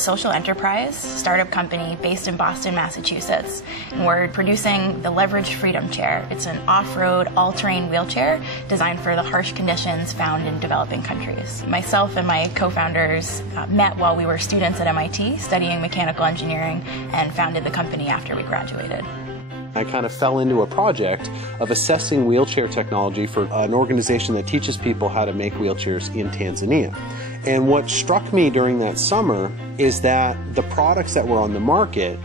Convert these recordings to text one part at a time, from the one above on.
social enterprise startup company based in Boston, Massachusetts, and we're producing the Leverage Freedom Chair. It's an off-road, all-terrain wheelchair designed for the harsh conditions found in developing countries. Myself and my co-founders met while we were students at MIT studying mechanical engineering and founded the company after we graduated. I kind of fell into a project of assessing wheelchair technology for an organization that teaches people how to make wheelchairs in Tanzania. And what struck me during that summer is that the products that were on the market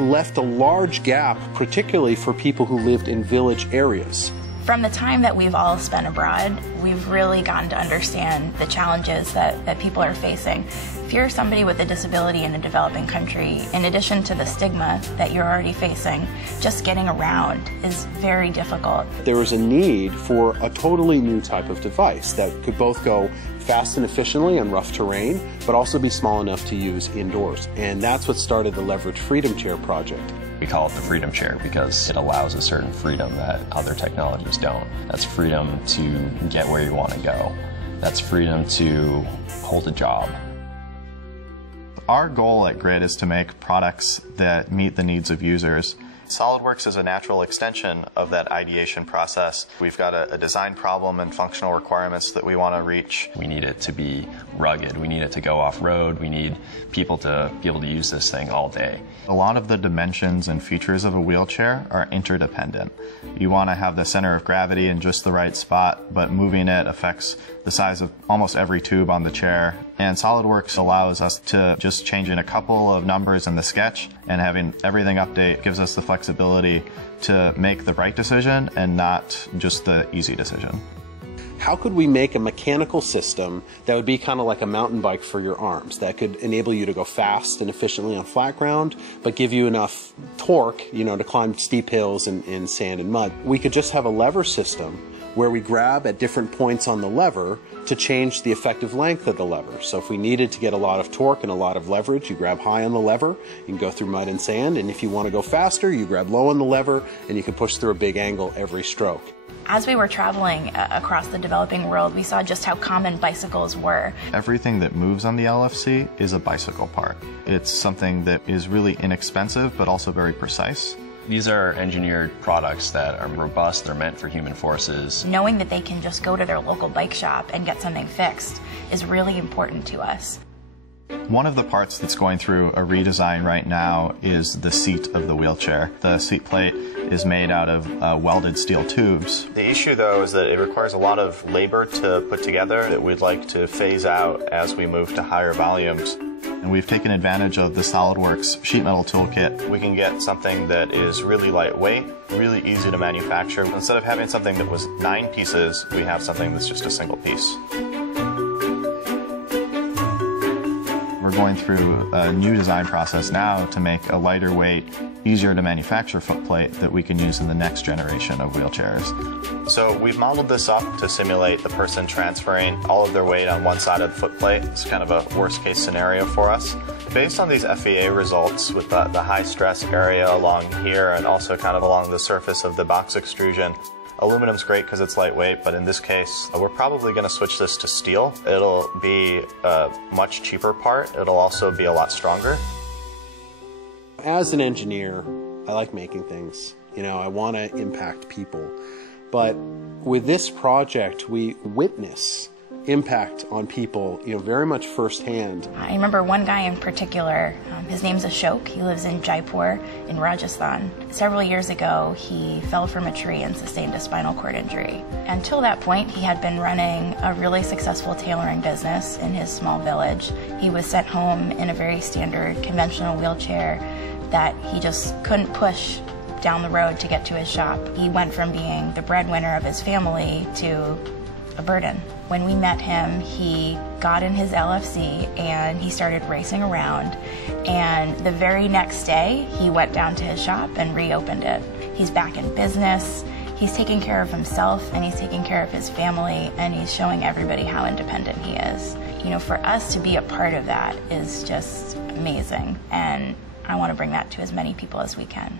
left a large gap, particularly for people who lived in village areas. From the time that we've all spent abroad, we've really gotten to understand the challenges that people are facing. If you're somebody with a disability in a developing country, in addition to the stigma that you're already facing, just getting around is very difficult. There was a need for a totally new type of device that could both go fast and efficiently on rough terrain, but also be small enough to use indoors. And that's what started the Leverage Freedom Chair project. We call it the Freedom Chair because it allows a certain freedom that other technologies don't. That's freedom to get where you want to go. That's freedom to hold a job. Our goal at Grid is to make products that meet the needs of users. SolidWorks is a natural extension of that ideation process. We've got a design problem and functional requirements that we want to reach. We need it to be rugged. We need it to go off-road. We need people to be able to use this thing all day. A lot of the dimensions and features of a wheelchair are interdependent. You want to have the center of gravity in just the right spot, but moving it affects the size of almost every tube on the chair. And SolidWorks allows us to just change in a couple of numbers in the sketch, and having everything update gives us the flexibility to make the right decision and not just the easy decision. How could we make a mechanical system that would be kind of like a mountain bike for your arms, that could enable you to go fast and efficiently on flat ground, but give you enough torque, to climb steep hills in sand and mud? We could just have a lever system where we grab at different points on the lever to change the effective length of the lever. So if we needed to get a lot of torque and a lot of leverage, you grab high on the lever, you can go through mud and sand, and if you want to go faster, you grab low on the lever, and you can push through a big angle every stroke. As we were traveling across the developing world, we saw just how common bicycles were. Everything that moves on the LFC is a bicycle part. It's something that is really inexpensive, but also very precise. These are engineered products that are robust, they're meant for human forces. Knowing that they can just go to their local bike shop and get something fixed is really important to us. One of the parts that's going through a redesign right now is the seat of the wheelchair. The seat plate is made out of welded steel tubes. The issue, though, is that it requires a lot of labor to put together that we'd like to phase out as we move to higher volumes. And we've taken advantage of the SolidWorks sheet metal toolkit. We can get something that is really lightweight, really easy to manufacture. Instead of having something that was 9 pieces, we have something that's just a single piece. We're going through a new design process now to make a lighter weight, easier to manufacture footplate that we can use in the next generation of wheelchairs. So we've modeled this up to simulate the person transferring all of their weight on one side of the footplate. It's kind of a worst case scenario for us. Based on these FEA results with the high stress area along here and also kind of along the surface of the box extrusion, aluminum's great because it's lightweight, but in this case, we're probably going to switch this to steel. It'll be a much cheaper part. It'll also be a lot stronger. As an engineer, I like making things. I want to impact people. But with this project, we witness impact on people, very much firsthand. I remember one guy in particular, his name's Ashok. He lives in Jaipur in Rajasthan. Several years ago, he fell from a tree and sustained a spinal cord injury. Until that point, he had been running a really successful tailoring business in his small village. He was sent home in a very standard conventional wheelchair that he just couldn't push down the road to get to his shop. He went from being the breadwinner of his family to a burden. When we met him, he got in his LFC and he started racing around, and the very next day he went down to his shop and reopened it. He's back in business, he's taking care of himself and he's taking care of his family, and he's showing everybody how independent he is. For us to be a part of that is just amazing, and I want to bring that to as many people as we can.